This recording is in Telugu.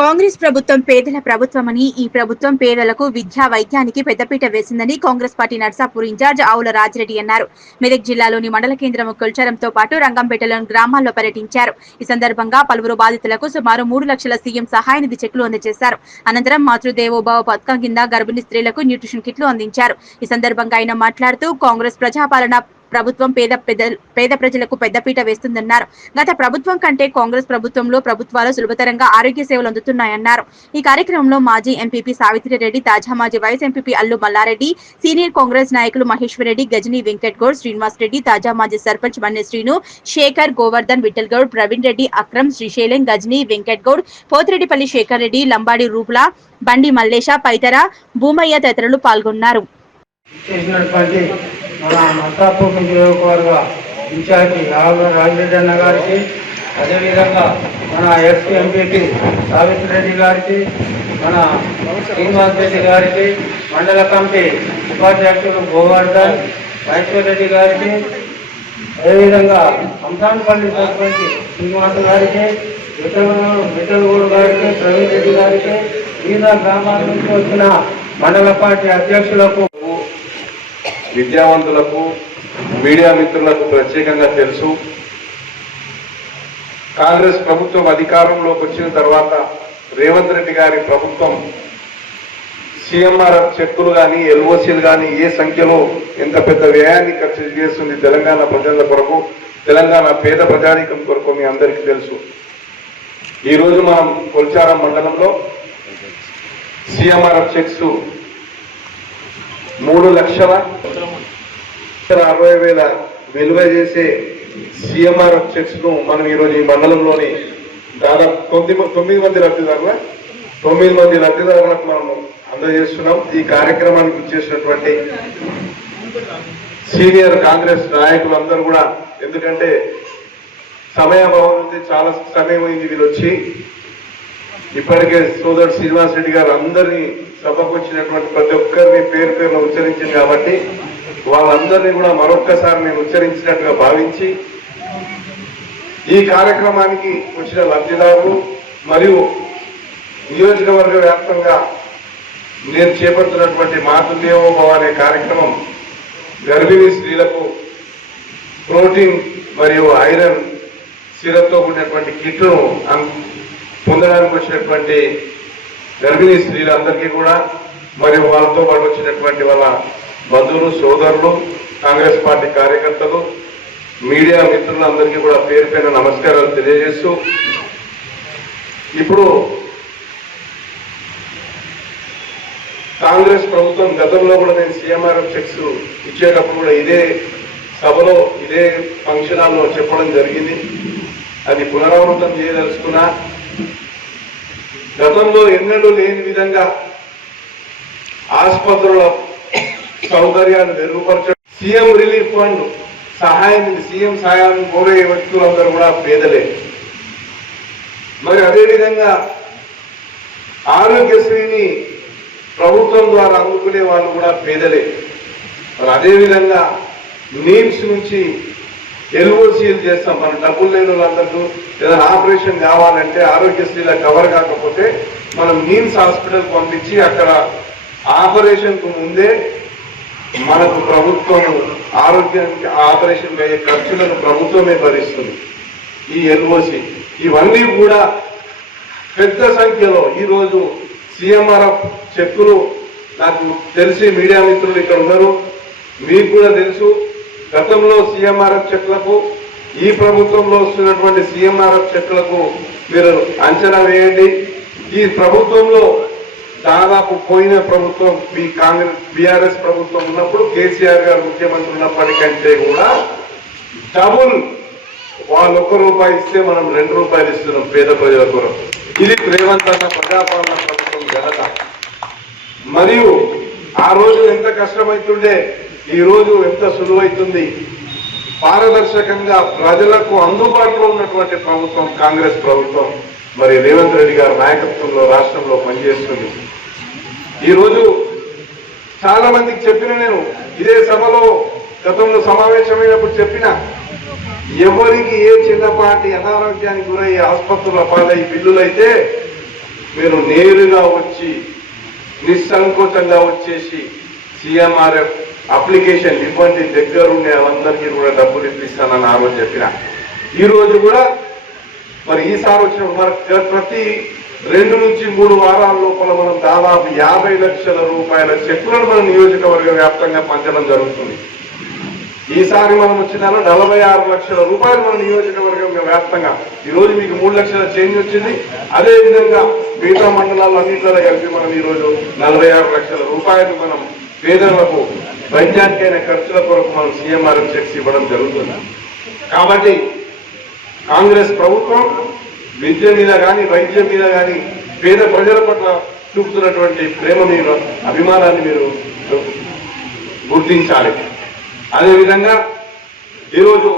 కాంగ్రెస్ ప్రభుత్వం పేదల ప్రభుత్వమని, ఈ ప్రభుత్వం పేదలకు విద్యా, వైద్యానికి పెద్దపీట వేసిందని కాంగ్రెస్ పార్టీ నర్సాపూర్ ఇన్ఛార్జ్ ఆవుల రాజిరెడ్డి అన్నారు. మెదక్ జిల్లాలోని మండల కేంద్రం కొల్చారంతో పాటు రంగంపేటలోని గ్రామాల్లో పర్యటించారు. ఈ సందర్భంగా పలువురు బాధితులకు సుమారు 3 లక్షల సీఎం సహాయ నిధి చెక్కులు అందజేశారు. అనంతరం మాతృదేవోభవ పథకం కింద గర్భిణీ స్త్రీలకు న్యూట్రిషన్ కిట్లు అందించారు. ఈ సందర్భంగా ఆయన మాట్లాడుతూ కాంగ్రెస్ ప్రజాపాలన ప్రభుత్వం పేద ప్రజలకు పెద్దపీట వేస్తుందన్నారు. గత ప్రభుత్వం కంటే కాంగ్రెస్ ప్రభుత్వంలో ప్రభుత్వాలు సులభతరంగా ఆరోగ్య సేవలు అందుతున్నాయన్నారు. ఈ కార్యక్రమంలో మాజీ ఎంపీపీ సావిత్రిరెడ్డి, తాజా మాజీ vice MPP Allu Malla Reddy, senior Congress నాయకులు మహేశ్వర్ రెడ్డి, గజనీ వెంకట్ గౌడ్, శ్రీనివాస్ రెడ్డి, తాజా మాజీ సర్పంచ్ మన్నె శ్రీను, శేఖర్, గోవర్ధన్, విఠల్ గౌడ్, ప్రవీణ్ రెడ్డి, అక్రమ్, శ్రీశైలం, గజనీ వెంకట్ గౌడ్, పోతిరెడ్డిపల్లి శేఖర్ రెడ్డి, లంబాడి రూపుల, బండి మల్లేశ, పైతర, భూమయ్య తదితరులు పాల్గొన్నారు. మన నర్సాపూర్ నియోజకవర్గ ఇన్ఛార్జి ఆవుల రాజిరెడ్డి అన్న గారికి, అదేవిధంగా మన ఎస్పీ ఎంపీపీ సావిత్రిరెడ్డి గారికి, మన శ్రీనివాస్ రెడ్డి గారికి, మండల కమిటీ ఉపాధ్యక్షుడు గోవర్ధన్, మహేశ్వర్ రెడ్డి గారికి, అదేవిధంగా అంశాన్పల్లి సర్పంచ్ శ్రీనివాస్ గారికి, విఠల్గౌడ్ గారికి, ప్రవీణ్ రెడ్డి గారికి, వివిధ గ్రామాల నుంచి వచ్చిన మండల పార్టీ అధ్యక్షులకు, విద్యావంతులకు, మీడియా మిత్రులకు ప్రత్యేకంగా తెలుసు. కాంగ్రెస్ ప్రభుత్వం అధికారంలోకి వచ్చిన తర్వాత రేవంత్ రెడ్డి గారి ప్రభుత్వం సిఎంఆర్ చెక్కులు కానీ, ఎల్ఓసీలు కానీ ఏ సంఖ్యలో ఎంత పెద్ద వ్యయాన్ని ఖర్చు చేస్తుంది తెలంగాణ ప్రజల కొరకు, తెలంగాణ పేద ప్రజానీకం కొరకు మీ అందరికీ తెలుసు. ఈరోజు మనం కొల్చారం మండలంలో సిఎంఆర్ చెక్స్ 3,60,000 విలువ చేసే సిఎంఆర్ చెక్స్ ను మనం ఈరోజు ఈ మండలంలోని దాదాపు 9 మంది లబ్ధిదారులకు మనం అందజేస్తున్నాం. ఈ కార్యక్రమానికి ఇచ్చేసినటువంటి సీనియర్ కాంగ్రెస్ నాయకులందరూ కూడా, ఎందుకంటే సమయాభావం నుంచి చాలా సమయం అయింది వీళ్ళు వచ్చి, ఇప్పటికే సోదరుడు శ్రీనివాస్ రెడ్డి గారు అందరినీ సభకు వచ్చినటువంటి ప్రతి ఒక్కరిని పేరు పేరును ఉచ్చరించింది కాబట్టి వాళ్ళందరినీ కూడా మరొక్కసారి నేను ఉచ్చరించినట్టుగా భావించి ఈ కార్యక్రమానికి వచ్చిన లబ్ధిదారులు మరియు నియోజకవర్గ వ్యాప్తంగా నేను చేపడుతున్నటువంటి మాతృదేవోభవ అనే కార్యక్రమం గర్భిణీ స్త్రీలకు ప్రోటీన్ మరియు ఐరన్ సిరప్తో కూడినటువంటి కిట్ను పొందడానికి వచ్చినటువంటి గర్భిణీ స్త్రీలందరికీ కూడా, మరియు వాళ్ళతో పాటు వచ్చినటువంటి వాళ్ళ బంధువులు, సోదరులు, కాంగ్రెస్ పార్టీ కార్యకర్తలు, మీడియా మిత్రులందరికీ కూడా పేరు పైన నమస్కారాలు తెలియజేస్తూ, ఇప్పుడు కాంగ్రెస్ ప్రభుత్వం గతంలో కూడా నేను సిఎంఆర్ఎఫ్ చెక్స్ ఇచ్చేటప్పుడు కూడా ఇదే సభలో ఇదే ఫంక్షన్ హాల్లో చెప్పడం జరిగింది. అది పునరావృతం చేయదలుచుకున్నా. గతంలో ఎన్నడూ లేని విధంగా ఆసుపత్రుల సౌకర్యాన్ని మెరుగుపరచడం, సీఎం రిలీఫ్ ఫండ్ సహాయాన్ని, సీఎం సహాయాన్ని కోరే వ్యక్తులందరూ కూడా పేదలే. మరి అదేవిధంగా ఆరోగ్యశ్రీని ప్రభుత్వం ద్వారా అందుకునే వాళ్ళు కూడా పేదలే. మరి అదేవిధంగా నీమ్స్ నుంచి ఎల్ఓసీలు చేస్తాం. మన డబ్బులు లేని వాళ్ళందరూ ఏదైనా ఆపరేషన్ కావాలంటే ఆరోగ్యశ్రీలో కవర్ కాకపోతే మనం నీమ్స్ హాస్పిటల్ పంపించి అక్కడ ఆపరేషన్కు ముందే మనకు ప్రభుత్వం ఆరోగ్యానికి ఆపరేషన్ అయ్యే ఖర్చులను ప్రభుత్వమే భరిస్తుంది. ఈ ఎల్ఓసి ఇవన్నీ కూడా పెద్ద సంఖ్యలో ఈరోజు సిఎంఆర్ఎఫ్ చెక్కులు, నాకు తెలిసి మీడియా మిత్రులు ఇక్కడ ఉన్నారు, మీకు కూడా తెలుసు. గతంలో సిఎంఆర్ఎఫ్ చెక్లకు, ఈ ప్రభుత్వంలో వస్తున్నటువంటి సిఎంఆర్ఎఫ్ చెక్లకు మీరు అంచనా వేయండి. ఈ ప్రభుత్వంలో దాదాపు పోయిన ప్రభుత్వం బీఆర్ఎస్ ప్రభుత్వం ఉన్నప్పుడు కేసీఆర్ గారు ముఖ్యమంత్రి ఉన్నప్పటికంటే కూడా డబుల్. వాళ్ళు ₹1 ఇస్తే మనం ₹2 ఇస్తున్నాం పేద ప్రజల కొరకు. ఇది రేవంత్ అన్న ప్రజాపాలన ప్రభుత్వం ఘనత. మరియు ఆ రోజు ఎంత కష్టమవుతుండే, ఈ రోజు ఎంత సులువైతుంది. పారదర్శకంగా ప్రజలకు అందుబాటులో ఉన్నటువంటి ప్రభుత్వం కాంగ్రెస్ ప్రభుత్వం మరి రేవంత్ రెడ్డి గారి నాయకత్వంలో రాష్ట్రంలో పనిచేస్తుంది. ఈరోజు చాలా మందికి చెప్పిన, నేను ఇదే సభలో గతంలో సమావేశమైనప్పుడు చెప్పిన, ఎవరికి ఏ చిన్నపాటి అనారోగ్యానికి గురయ్యే ఆసుపత్రుల పాలై బిల్లులైతే మీరు నేరుగా వచ్చి నిస్సంకోచంగా వచ్చేసి CMRF అప్లికేషన్ ఇవ్వండి, దగ్గరుండే వాళ్ళందరికీ కూడా డబ్బులు ఇప్పిస్తానని ఆ రోజు చెప్పిన. ఈ రోజు కూడా మరి ఈసారి వచ్చిన ప్రతి 2 నుంచి 3 వారాల లోపల మనం దాదాపు 50 లక్షల రూపాయల చెక్కులను మన నియోజకవర్గ వ్యాప్తంగా పంచడం జరుగుతుంది. ఈసారి మనం వచ్చిన 46 లక్షల రూపాయలు మన నియోజకవర్గం వ్యాప్తంగా. ఈరోజు మీకు 3 లక్షల చేంజ్ వచ్చింది. అదే విధంగా మిగతా మండలాలు అన్నింటిలో కలిపి మనం ఈరోజు 46 లక్షల రూపాయలు మనం పేదలకు వైద్యానికైన ఖర్చుల కొరకు మనం CMRF చెక్స్ ఇవ్వడం జరుగుతుంది. కాబట్టి కాంగ్రెస్ ప్రభుత్వం విద్య మీద కానీ వైద్యం మీద కానీ పేద ప్రజల పట్ల చూపుతున్నటువంటి ప్రేమ మీరు అభిమానాన్ని మీరు గుర్తించాలి. అదేవిధంగా ఈరోజు